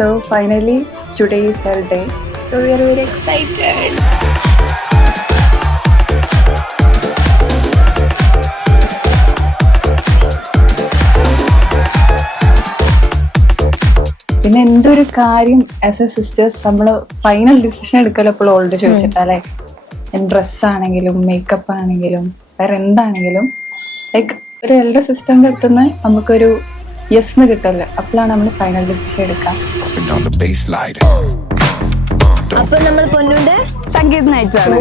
So finally today is her day. So we are very excited. പിന്നെ എന്തൊരു കാര്യം as A sisters നമ്മൾ final decision എടുക്കലോ ഇപ്പോൾ old ചോദിച്ചിട്ടല്ലേ, ഡ്രസ്സാണെങ്കിലും makeup ആണെങ്കിലും വേറെ എന്താണെങ്കിലും ലൈക്ക് ഒരു എൽഡർ സിസ്റ്ററിന്റെ അടുത്തുനിന്ന് നമുക്കൊരു യെസ് എന്ന് കിട്ടുമല്ലോ, അപ്പോഴാണ് നമ്മൾ ഫൈനൽ ഡിസിഷൻ എടുക്കാം. അപ്പൊ നമ്മൾ പൊന്നുണ്ട് സംഗീത് നയിച്ചാണ്.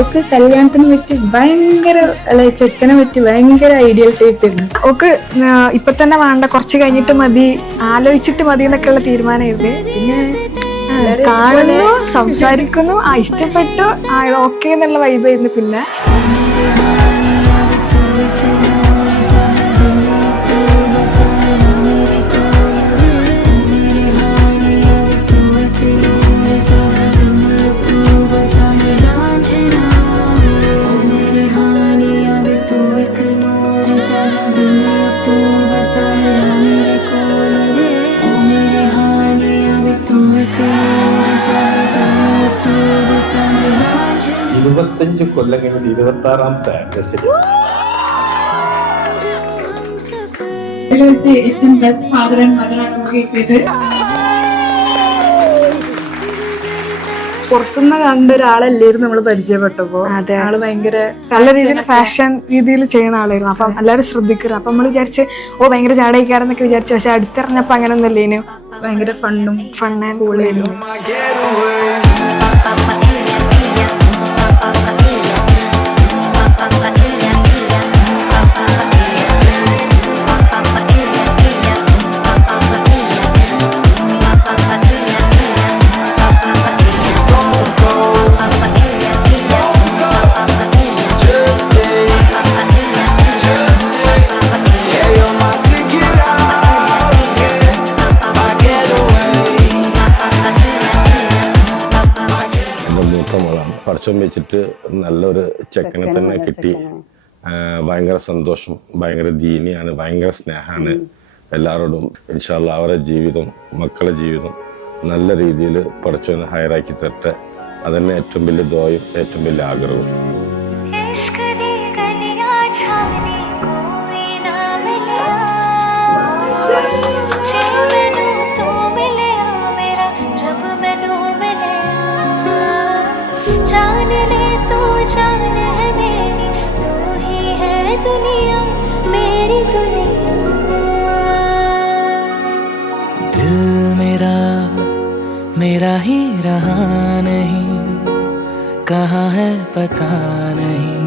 ഓക്ക് കല്യാണത്തിന് പറ്റി ഭയങ്കര ചെക്കനെ പറ്റി ഭയങ്കര ഐഡിയൽ ടൈപ്പ് ആയിരുന്നു. ഓക്ക് ഇപ്പൊ തന്നെ വേണ്ട, കുറച്ച് കഴിഞ്ഞിട്ട് മതി, ആലോചിച്ചിട്ട് മതി എന്നൊക്കെയുള്ള തീരുമാനമായിരുന്നു. പിന്നെ കാണുന്നു, സംസാരിക്കുന്നു, ഇഷ്ടപ്പെട്ടു, ഓക്കെ എന്നുള്ള വൈബായിരുന്നു. പിന്നെ കൊല്ലം കഴിഞ്ഞിട്ട് 26ാമത്തെ ആനിവേഴ്സറി. ഏറ്റവും ബെസ്റ്റ് ഫാദർ ആൻഡ് മദറാണ് നമുക്ക് കിട്ടിയത്. പുറത്തുനിന്ന് കണ്ട ഒരാളല്ലായിരുന്നു നമ്മൾ പരിചയപ്പെട്ടപ്പോ. ആള് ഭയങ്കര നല്ല രീതിയിൽ ഫാഷൻ രീതിയിൽ ചെയ്യുന്ന ആളായിരുന്നു. അപ്പം എല്ലാവരും ശ്രദ്ധിക്കുന്നു. അപ്പൊ നമ്മൾ വിചാരിച്ച് ഭയങ്കര ചാടയിക്കാരെന്നൊക്കെ വിചാരിച്ചു. പക്ഷെ അടുത്തിറങ്ങപ്പോ അങ്ങനെ ഒന്നും ഇല്ലേനു. ഭയങ്കര ഫൺ ആൻഡ് കൂളായിരുന്നു. പടച്ചോൻ വെച്ചിട്ട് നല്ലൊരു ചെക്കനെ തന്നെ കിട്ടി. ഭയങ്കര സന്തോഷം, ഭയങ്കര ദീനിയാണ്, ഭയങ്കര സ്നേഹമാണ് എല്ലാവരോടും. ഇൻഷാ അല്ലാഹ് അവരുടെ ജീവിതം, മക്കളുടെ ജീവിതം നല്ല രീതിയിൽ പടച്ചോൻ ഹയറാക്കി തരട്ടെ. അതന്നെ ഏറ്റവും വലിയ ദുആയും ഏറ്റവും വലിയ ആഗ്രഹവും. मेरा ही रहा नहीं, कहाँ है पता नहीं,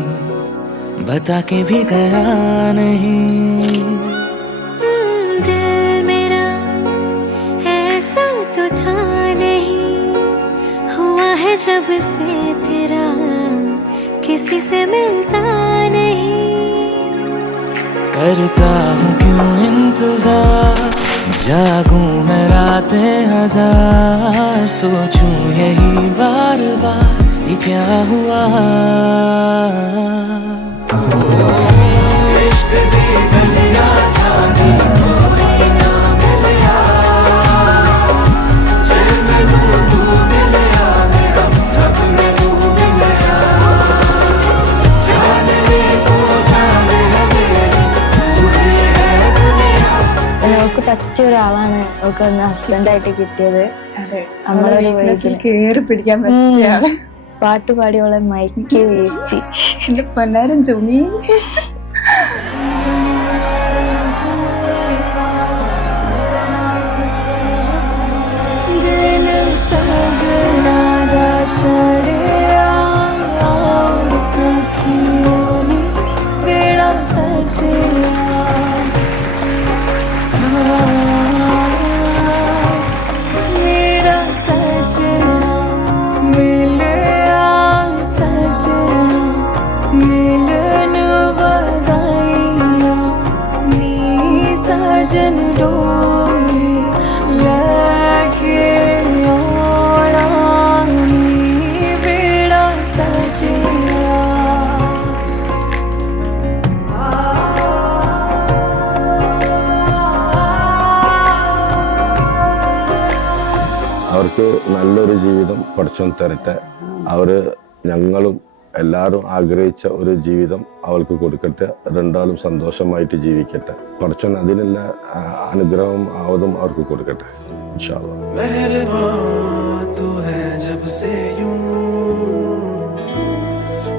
बता के भी गया नहीं. दिल मेरा ऐसा तो था नहीं, हुआ है जब से तेरा किसी से मिलता नहीं. करता हूँ क्यों इंतजार, जागूं मैं रातें हजार, सोचूं यही बार बार ये क्या हुआ. इश्क दी गलियां जाने कोई ना मिलया, चल मैनू तू मिलया मेरा, जब मैनू मिलया, जान ले तो जान है मेरी, तू ही है दुनिया. അവൾക്ക് പറ്റിയ ഒരാളാണ് അവൾക്ക് ഹസ്ബൻഡായിട്ട് കിട്ടിയത്. കേറി പിടിക്കാൻ പറ്റിയ പാട്ട് പാടിയോളെ മയക്കി വീഴ്ത്തി. എന്റെ പൊന്നാരം ജുമി. चढ़िया और सखियों ने बेड़ा सजिया मेरा सजना मिलया सजना मिलन बधाइया नी सजन डोली लगे ओड़ा नी बेड़ा सजिया അവർക്ക് നല്ലൊരു ജീവിതം പഠിച്ചോൻ തരട്ടെ. അവർ ഞങ്ങളും എല്ലാവരും ആഗ്രഹിച്ച ഒരു ജീവിതം അവൾക്ക് കൊടുക്കട്ടെ. രണ്ടാളും സന്തോഷമായിട്ട് ജീവിക്കട്ടെ. പഠിച്ചോൻ അതിനുള്ള അനുഗ്രഹം ആവതും അവർക്ക് കൊടുക്കട്ടെ. ഇൻഷാ അല്ലാഹ്. मेहरबान तू है जब से यूं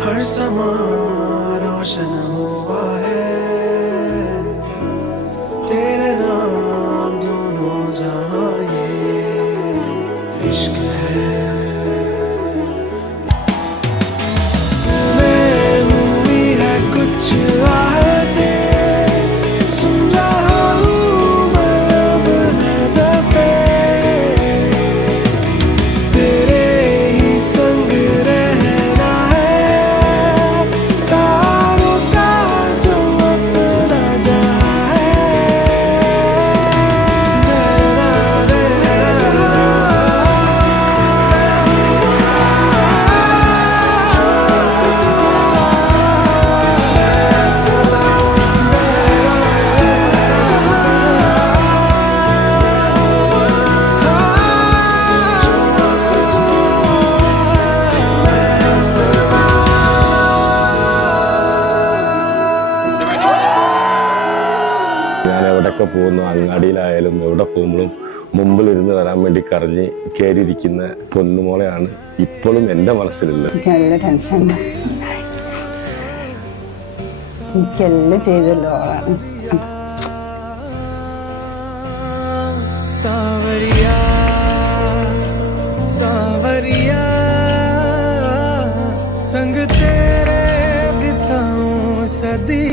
हर समा रोशन हुआ है तेरे नाम दोनों जहां ये इश्क है मैं हुई है कुछ आहटें सुन रहा हूँ मैं अब हर दफे तेरे ही संग रहना है तारों का जो अपना जहां है ഞാൻ എവിടെയൊക്കെ പോകുന്നു, അങ്ങാടിയിലായാലും എവിടെ പോകുമ്പോഴും മുമ്പിലിരുന്ന് വരാൻ വേണ്ടി കരഞ്ഞ് കയറിയിരിക്കുന്ന പൊന്നുമോളെയാണ് ഇപ്പോഴും എൻ്റെ മനസ്സിലുള്ളത്. എനിക്ക് നല്ല ടെൻഷൻ. എനിക്കെല്ലാം ചെയ്തല്ലോ ആളാണ്. सावरिया सावरिया संग तेरे बिताऊं सदी